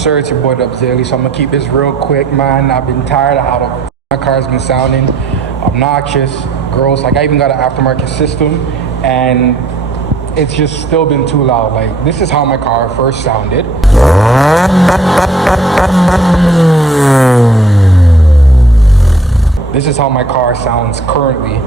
sir, it's your boy Dubzilly. So I'm gonna keep this real quick, man. I've been tired of how my car's been sounding obnoxious, gross. Like I even got an aftermarket system and it's just still been too loud. Like this is how my car first sounded. This is how my car sounds currently.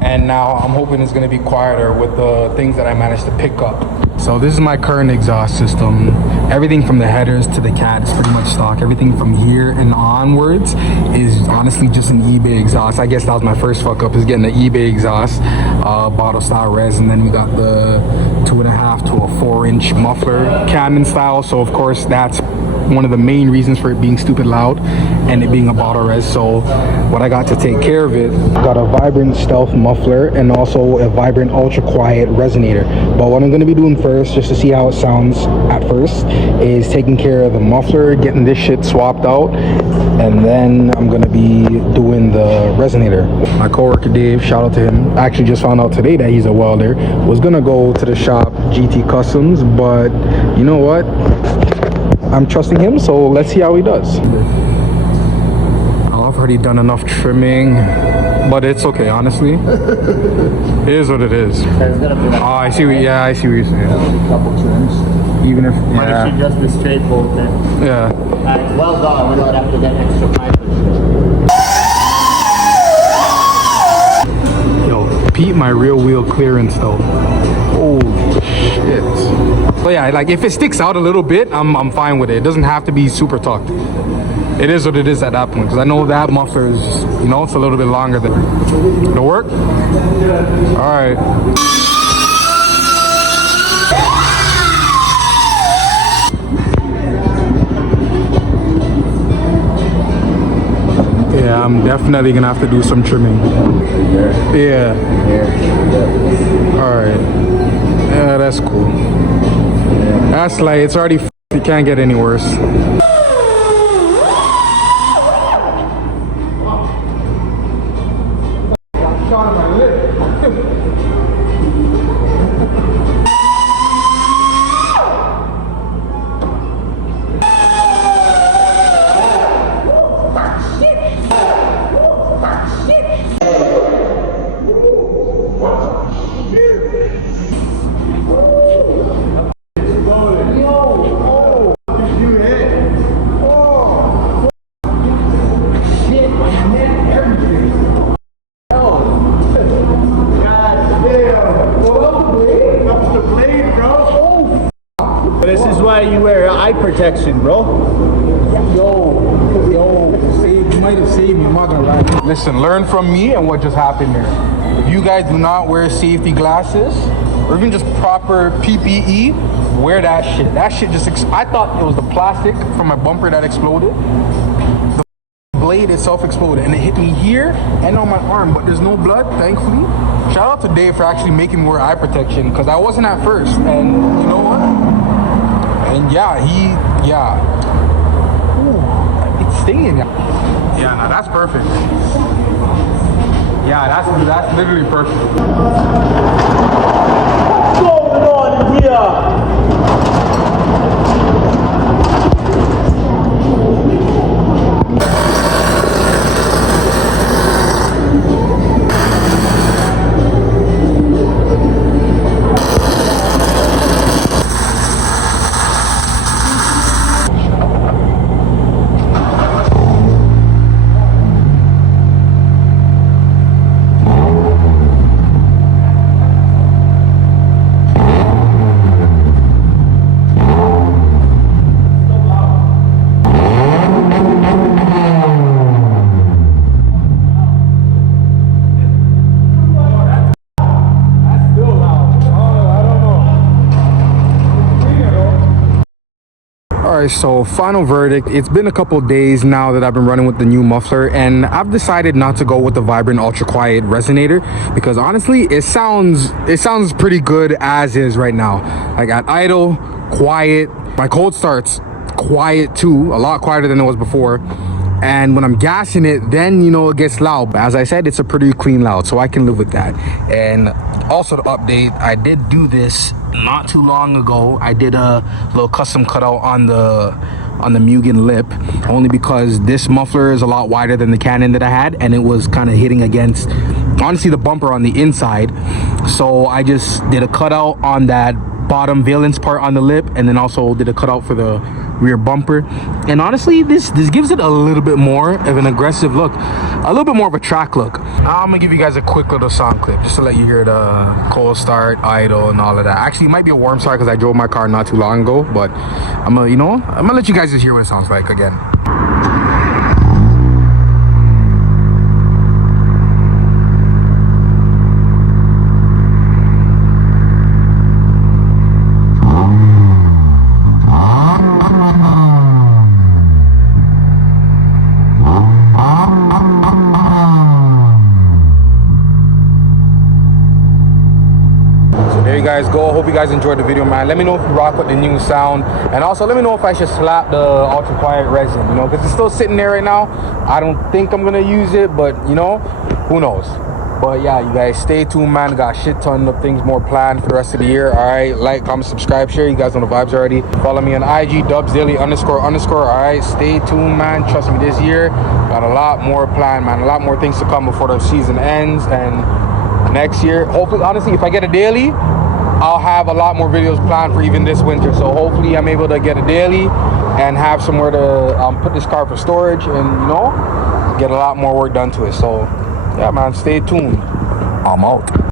And now I'm hoping it's gonna be quieter with the things that I managed to pick up. So this is my current exhaust system. Everything from the headers to the cat is pretty much stock. Everything from here and onwards is honestly just an eBay exhaust. I guess that was my first fuck up, is getting the eBay exhaust, bottle style res, and then we got the 2.5 to a 4-inch muffler cabin style. So of course that's one of the main reasons for it being stupid loud and it being a bottle res. So what I got to take care of it, got a vibrant stealth muffler and also a vibrant ultra quiet resonator. But what I'm going to be doing first, just to see how it sounds at first, is taking care of the muffler, getting this shit swapped out, and then I'm going to be doing the resonator. My coworker Dave, shout out to him, I actually just found out today that he's a welder, was going to go to the shop GT Customs, but you know what, I'm trusting him, so let's see how he does. I've already done enough trimming, but it's okay, honestly. It is what it is. Oh, I see what, yeah, I see what you're saying. A couple trims. Even if, But it should just be straight bolt then. Yeah. Alright, well done. We don't have to get extra pipe. Yo, Pete, my rear wheel clearance though. Holy shit. So yeah, like if it sticks out a little bit, I'm fine with it. It doesn't have to be super tucked. It is what it is at that point, because I know that muffler is, you know, it's a little bit longer than it'll work. All right. Yeah, I'm definitely gonna have to do some trimming. Yeah. All right. Yeah, that's cool. That's like, it's already you can't get any worse. You wear eye protection, bro. Yo, you might have saved me, I'm not gonna lie. Listen, learn from me and what just happened there. If you guys do not wear safety glasses, or even just proper PPE, wear that shit. That shit just, I thought it was the plastic from my bumper that exploded. The blade itself exploded, and it hit me here and on my arm, but there's no blood, thankfully. Shout out to Dave for actually making me wear eye protection, because I wasn't at first, and you know what? And yeah, ooh, it's stinging. Yeah, now that's perfect. Yeah, that's literally perfect. What's going on here? So final verdict, it's been a couple days now that I've been running with the new muffler, and I've decided not to go with the vibrant ultra quiet resonator, because honestly it sounds pretty good as is right now. Like at idle, quiet. My cold starts quiet too, a lot quieter than it was before, and when I'm gassing it, then you know it gets loud. But as I said, it's a pretty clean loud, so I can live with that. And also to update, I did do this not too long ago. I did a little custom cutout on the Mugen lip, only because this muffler is a lot wider than the Canon that I had, and it was kind of hitting against, honestly, the bumper on the inside. So I just did a cutout on that bottom valence part on the lip, and then also did a cutout for the rear bumper. And honestly, this gives it a little bit more of an aggressive look, a little bit more of a track look. Now I'm gonna give you guys a quick little sound clip just to let you hear the cold start, idle, and all of that. Actually, it might be a warm start because I drove my car not too long ago, but I'm gonna let you guys just hear what it sounds like again. Guys, go. Hope you guys enjoyed the video, man. Let me know if you rock with the new sound, and also let me know if I should slap the ultra quiet resin, you know, because it's still sitting there right now. I don't think I'm gonna use it, but you know, who knows. But yeah, you guys stay tuned, man. Got a shit ton of things more planned for the rest of the year. All right, like, comment, subscribe, share. You guys know the vibes already. Follow me on IG, dubsdaily__. All right, stay tuned, man. Trust me, this year got a lot more planned, man. A lot more things to come before the season ends, and next year, hopefully, honestly, if I get a daily, I'll have a lot more videos planned for even this winter. So hopefully I'm able to get a daily and have somewhere to put this car for storage, and you know, get a lot more work done to it. So yeah, man, stay tuned. I'm out.